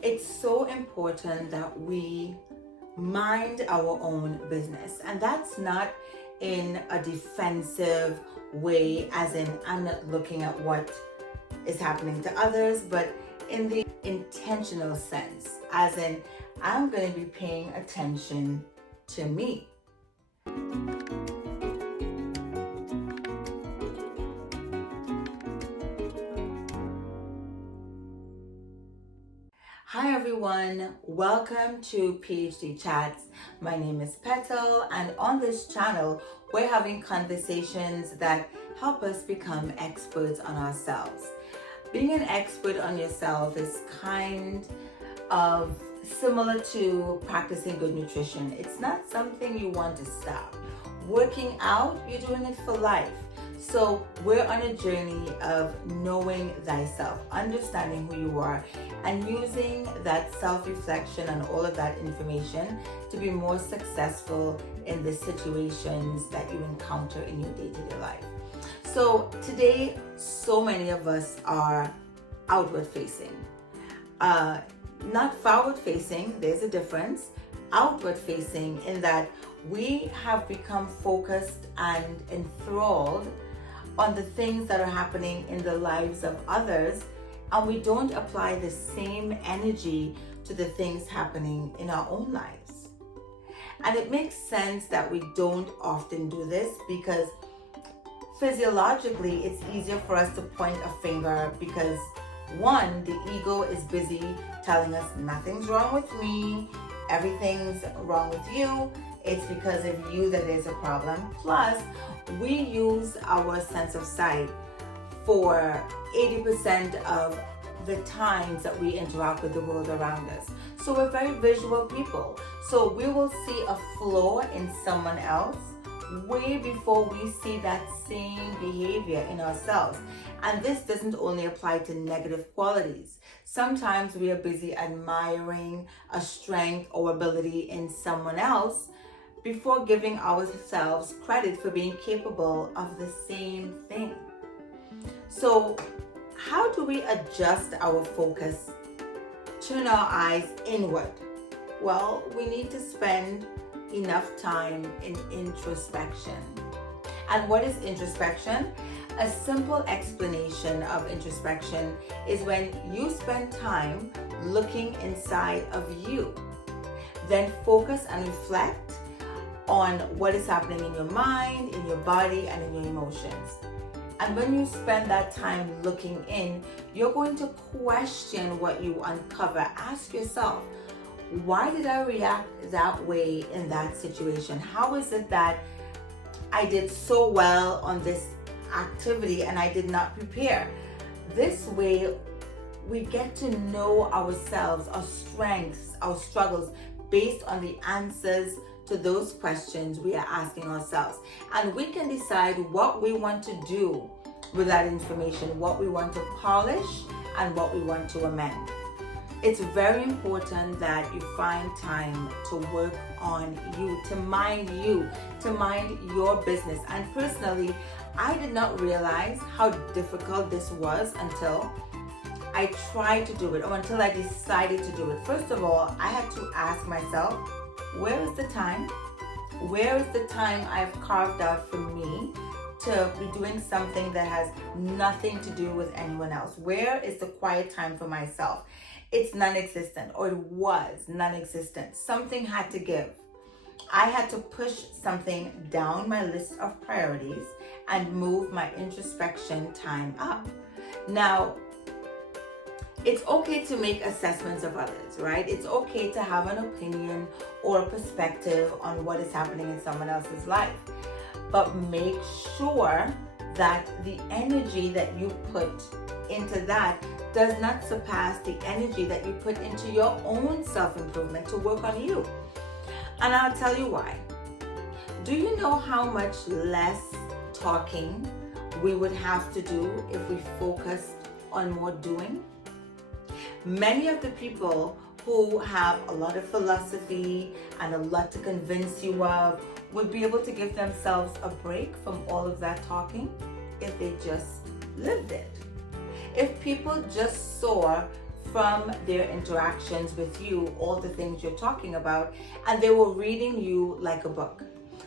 It's so important that we mind our own business, and that's not in a defensive way, as in I'm not looking at what is happening to others, but in the intentional sense, as in I'm going to be paying attention to me. Hi everyone, welcome to PhD Chats. My name is Petal, and on this channel we're having conversations that help us become experts on ourselves. Being an expert on yourself is kind of similar to practicing good nutrition. It's not something you want to stop. Working out, you're doing it for life. So we're on a journey of knowing thyself, understanding who you are, and using that self-reflection and all of that information to be more successful in the situations that you encounter in your day-to-day life. So today, so many of us are outward facing. Not forward facing, there's a difference. Outward facing in that we have become focused and enthralled on the things that are happening in the lives of others, and we don't apply the same energy to the things happening in our own lives. And it makes sense that we don't often do this because physiologically it's easier for us to point a finger because one, the ego is busy telling us nothing's wrong with me, everything's wrong with you, it's because of you that there's a problem. Plus, we use our sense of sight for 80% of the times that we interact with the world around us. So we're very visual people. So we will see a flaw in someone else way before we see that same behavior in ourselves. And this doesn't only apply to negative qualities. Sometimes we are busy admiring a strength or ability in someone else before giving ourselves credit for being capable of the same thing. So how do we adjust our focus, turn our eyes inward? Well, we need to spend enough time in introspection. And what is introspection? A simple explanation of introspection is when you spend time looking inside of you, then focus and reflect on what is happening in your mind, in your body, and in your emotions. And when you spend that time looking in, you're going to question what you uncover. Ask yourself, why did I react that way in that situation? How is it that I did so well on this activity and I did not prepare? This way, we get to know ourselves, our strengths, our struggles, based on the answers to those questions we are asking ourselves. And we can decide what we want to do with that information, what we want to polish and what we want to amend. It's very important that you find time to work on you, to mind your business. And personally, I did not realize how difficult this was until I tried to do it, or until I decided to do it. First of all, I had to ask myself, where is the time? Where is the time I've carved out for me to be doing something that has nothing to do with anyone else? Where is the quiet time for myself? It's non-existent, or it was non-existent. Something had to give. I had to push something down my list of priorities and move my introspection time up. Now, it's okay to make assessments of others, right? It's okay to have an opinion or a perspective on what is happening in someone else's life. But make sure that the energy that you put into that does not surpass the energy that you put into your own self-improvement to work on you. And I'll tell you why. Do you know how much less talking we would have to do if we focused on more doing? Many of the people who have a lot of philosophy and a lot to convince you of would be able to give themselves a break from all of that talking if they just lived it. If people just saw from their interactions with you, all the things you're talking about, and they were reading you like a book,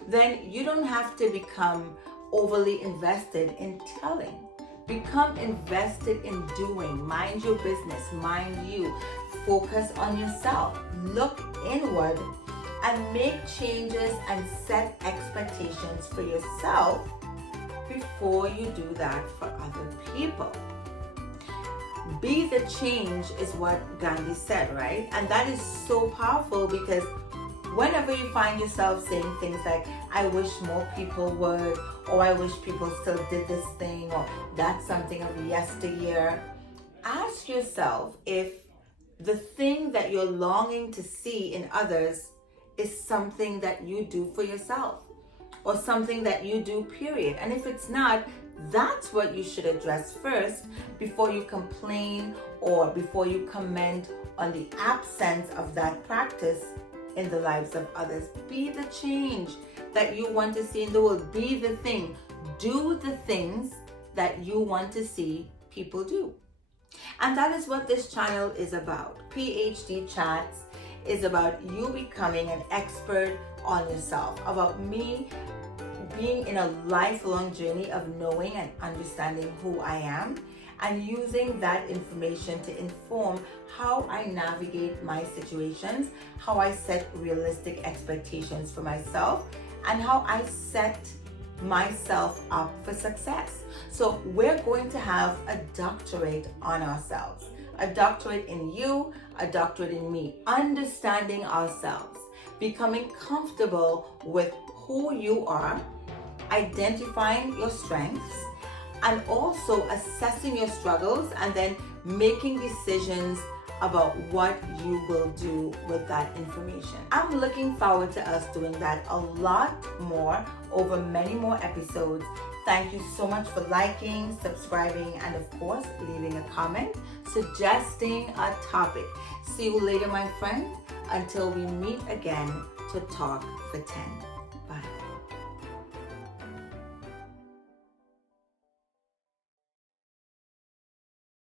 then you don't have to become overly invested in telling. Become invested in doing. Mind your business, mind you. Focus on yourself. Look inward and make changes and set expectations for yourself before you do that for other people. Be the change is what Gandhi said, right? And that is so powerful, because whenever you find yourself saying things like, I wish more people would, or I wish people still did this thing, or that's something of yesteryear, ask yourself if the thing that you're longing to see in others is something that you do for yourself, or something that you do, period. And if it's not, that's what you should address first before you complain or before you comment on the absence of that practice in the lives of others. Be the change that you want to see in the world. Be the thing. Do the things that you want to see people do. And that is what this channel is about. PhD Chats is about you becoming an expert on yourself, about me being in a lifelong journey of knowing and understanding who I am, and using that information to inform how I navigate my situations, how I set realistic expectations for myself, and how I set myself up for success. So we're going to have a doctorate on ourselves, a doctorate in you, a doctorate in me, understanding ourselves, becoming comfortable with who you are, identifying your strengths, and also assessing your struggles, and then making decisions about what you will do with that information. I'm looking forward to us doing that a lot more over many more episodes. Thank you so much for liking, subscribing, and of course, leaving a comment, suggesting a topic. See you later, my friend, until we meet again to talk for 10.